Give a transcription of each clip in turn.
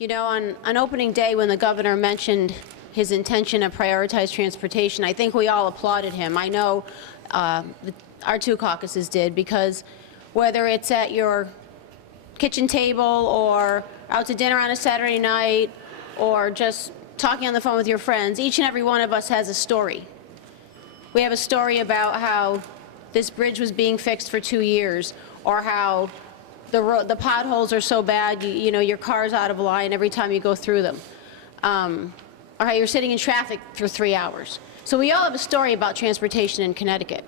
You know, on opening day, when the governor mentioned his intention to prioritize transportation, I think we all applauded him. I know our two caucuses did, because whether it's at your kitchen table or out to dinner on a Saturday night or just talking on the phone with your friends, each and every one of us has a story. We have a story about how this bridge was being fixed for 2 years, or how the potholes are so bad, you know, your car's out of line every time you go through them, or how you're sitting in traffic for 3 hours. So we all have a story about transportation in Connecticut.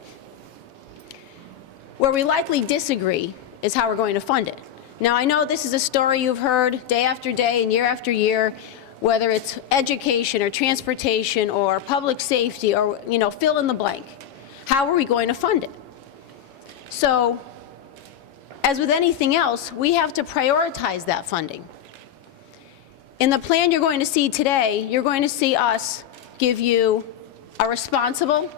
Where we likely disagree is how we're going to fund it. Now, I know this is a story you've heard day after day and year after year, whether it's education or transportation or public safety or, you know, fill in the blank. How are we going to fund it? So, as with anything else, we have to prioritize that funding. In the plan you're going to see today, you're going to see us give you a responsible,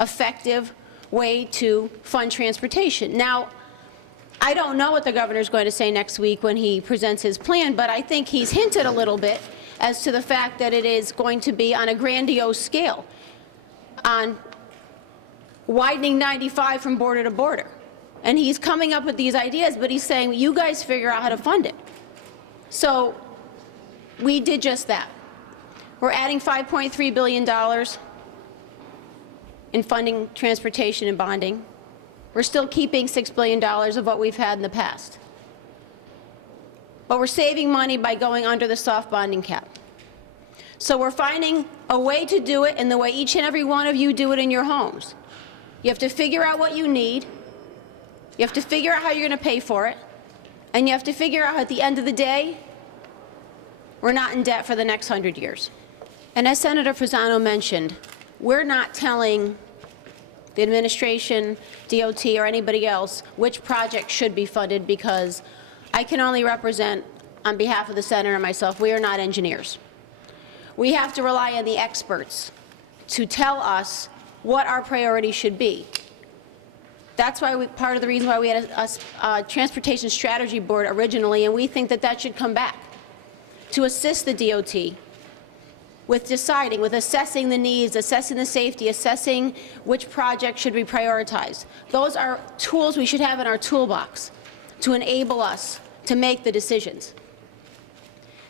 effective way to fund transportation. Now, I don't know what the governor's going to say next week when he presents his plan, but I think he's hinted a little bit as to the fact that it is going to be on a grandiose scale, on widening 95 from border to border. And he's coming up with these ideas, but he's saying, you guys figure out how to fund it. So we did just that. We're adding $5.3 billion in funding transportation and bonding. We're still keeping $6 billion of what we've had in the past. But we're saving money by going under the soft bonding cap. So we're finding a way to do it in the way each and every one of you do it in your homes. You have to figure out what you need. You have to figure out how you're going to pay for it. And you have to figure out at the end of the day, we're not in debt for the next 100 years. And as Senator Fasano mentioned, we're not telling the administration, DOT, or anybody else which project should be funded, because I can only represent, on behalf of the Senator and myself, we are not engineers. We have to rely on the experts to tell us what our priorities should be. That's why part of the reason why we had a Transportation Strategy Board originally, and we think that that should come back to assist the DOT with deciding, with assessing the needs, assessing the safety, assessing which project should be prioritized. Those are tools we should have in our toolbox to enable us to make the decisions.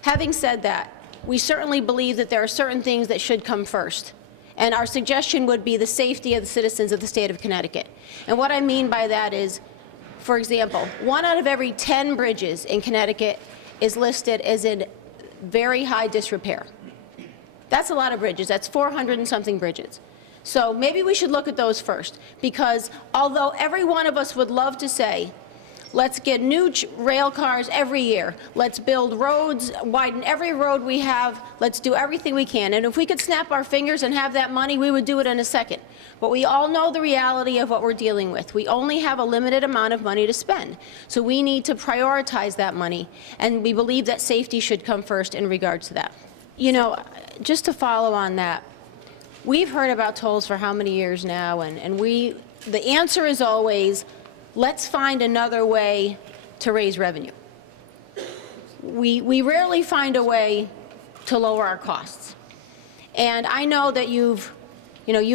Having said that, we certainly believe that there are certain things that should come first. And our suggestion would be the safety of the citizens of the state of Connecticut. And what I mean by that is, for example, 1 out of every 10 bridges in Connecticut is listed as in very high disrepair. That's a lot of bridges. That's 400 and something bridges. So maybe we should look at those first, because although every one of us would love to say, let's get new rail cars every year, let's build roads, widen every road we have, let's do everything we can. And if we could snap our fingers and have that money, we would do it in a second. But we all know the reality of what we're dealing with. We only have a limited amount of money to spend. So we need to prioritize that money, and we believe that safety should come first in regards to that. You know, just to follow on that, we've heard about tolls for how many years now, and the answer is always, let's find another way to raise revenue. We rarely find a way to lower our costs. And I know that you've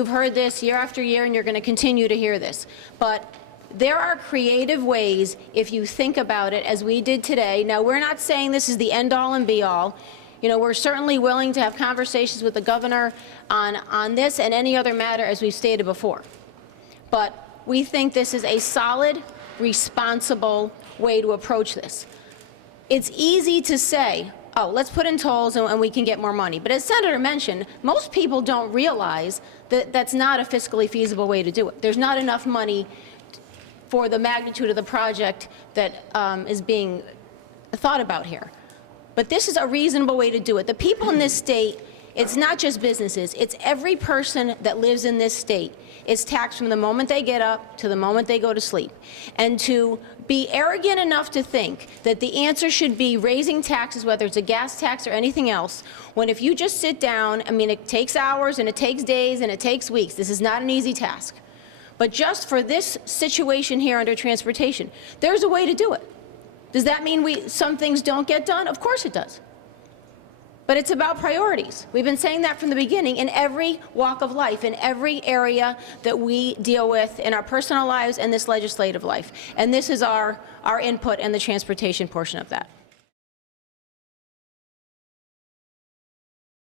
heard this year after year, and you're going to continue to hear this. But there are creative ways, if you think about it, as we did today. Now, we're not saying this is the end-all and be-all. You know, we're certainly willing to have conversations with the governor on this and any other matter, as we've stated before. But we think this is a solid, responsible way to approach this. It's easy to say, oh, let's put in tolls and we can get more money. But as Senator mentioned, most people don't realize that that's not a fiscally feasible way to do it. There's not enough money for the magnitude of the project that is being thought about here. But this is a reasonable way to do it. The people in this state, it's not just businesses, it's every person that lives in this state is taxed from the moment they get up to the moment they go to sleep. And to be arrogant enough to think that the answer should be raising taxes, whether it's a gas tax or anything else, when if you just sit down, I mean, it takes hours and it takes days and it takes weeks. This is not an easy task. But just for this situation here under transportation, there's a way to do it. Does that mean some things don't get done? Of course it does. But it's about priorities. We've been saying that from the beginning in every walk of life, in every area that we deal with in our personal lives and this legislative life. And this is our input in the transportation portion of that.